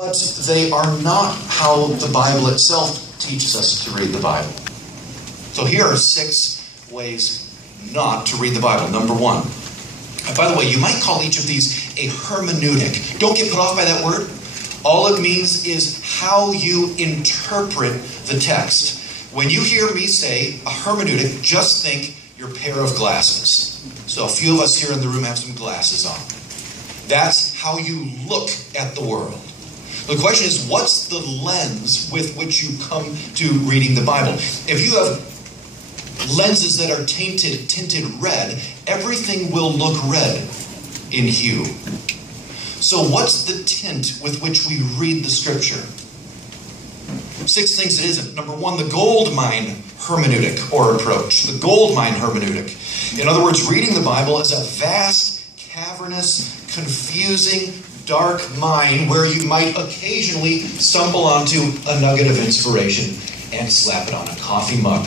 But they are not how the Bible itself teaches us to read the Bible. So here are 6 ways not to read the Bible. Number 1. And by the way, you might call each of these a hermeneutic. Don't get put off by that word. All it means is how you interpret the text. When you hear me say a hermeneutic, just think your pair of glasses. So a few of us here in the room have some glasses on. That's how you look at the world. The question is, what's the lens with which you come to reading the Bible? If you have lenses that are tinted red, everything will look red in hue. So what's the tint with which we read the Scripture? 6 things it isn't. Number 1, the gold mine hermeneutic or approach. The gold mine hermeneutic. In other words, reading the Bible is a vast, cavernous, confusing, dark mine where you might occasionally stumble onto a nugget of inspiration and slap it on a coffee mug.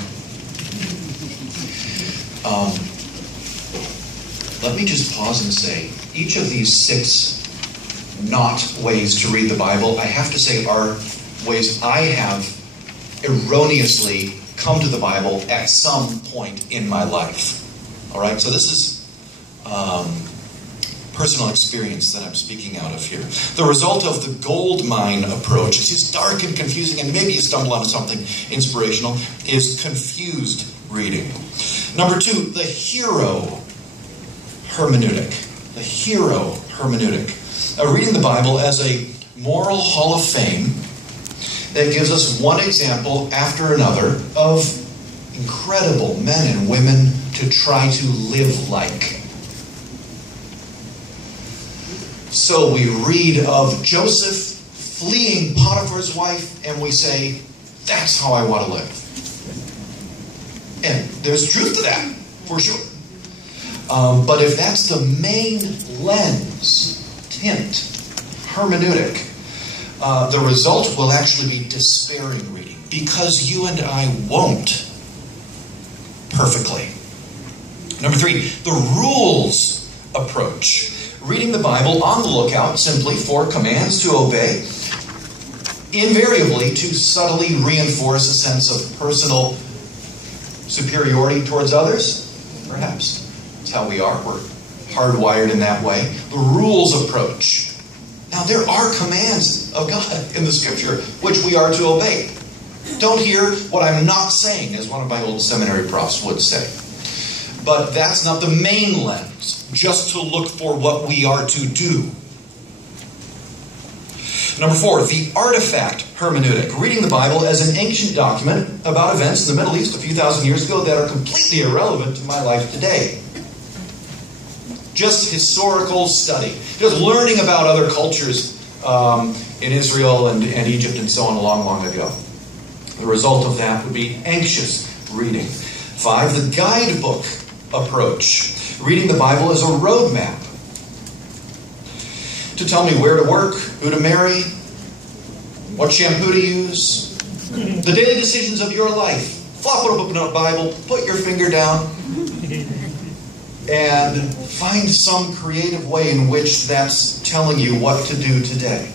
Let me just pause and say, each of these 6 not ways to read the Bible, I have to say, are ways I have erroneously come to the Bible at some point in my life. All right, so this is personal experience that I'm speaking out of here. The result of the gold mine approach, it's just dark and confusing, and maybe you stumble onto something inspirational, is confused reading. Number 2, the hero hermeneutic. The hero hermeneutic. Reading the Bible as a moral hall of fame that gives us one example after another of incredible men and women to try to live like. So we read of Joseph fleeing Potiphar's wife, and we say, that's how I want to live. And there's truth to that, for sure. But if that's the main lens, tint, hermeneutic, the result will actually be despairing reading, because you and I won't perfectly. Number 3, the rules approach. Reading the Bible on the lookout simply for commands to obey, invariably to subtly reinforce a sense of personal superiority towards others. Perhaps that's how we are. We're hardwired in that way. The rules approach. Now, there are commands of God in the Scripture which we are to obey. Don't hear what I'm not saying, as one of my old seminary profs would say. But that's not the main lens, just to look for what we are to do. Number 4, the artifact hermeneutic. Reading the Bible as an ancient document about events in the Middle East a few thousand years ago that are completely irrelevant to my life today. Just historical study. Just learning about other cultures in Israel and Egypt and so on long ago. The result of that would be anxious reading. 5, the guidebook approach. Reading the Bible as a roadmap to tell me where to work, who to marry, what shampoo to use, the daily decisions of your life. Flop it open a Bible, put your finger down, and find some creative way in which that's telling you what to do today.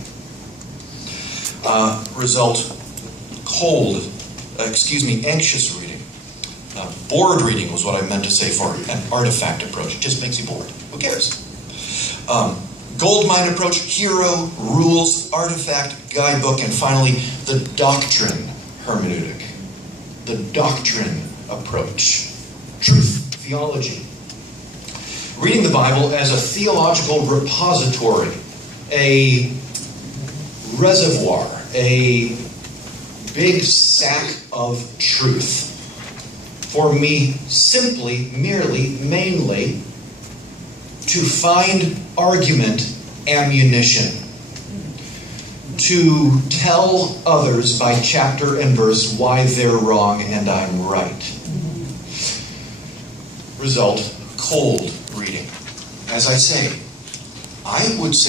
Result, anxious reading. Bored reading was what I meant to say for an artifact approach. It just makes you bored. Who cares? Gold mine approach, hero, rules, artifact, guidebook, and finally, the doctrine hermeneutic. The doctrine approach. Truth, theology. Reading the Bible as a theological repository, a reservoir, a big sack of truth. For me, simply, merely, mainly, to find argument ammunition. To tell others by chapter and verse why they're wrong and I'm right. Result, cold reading. As I say, I would say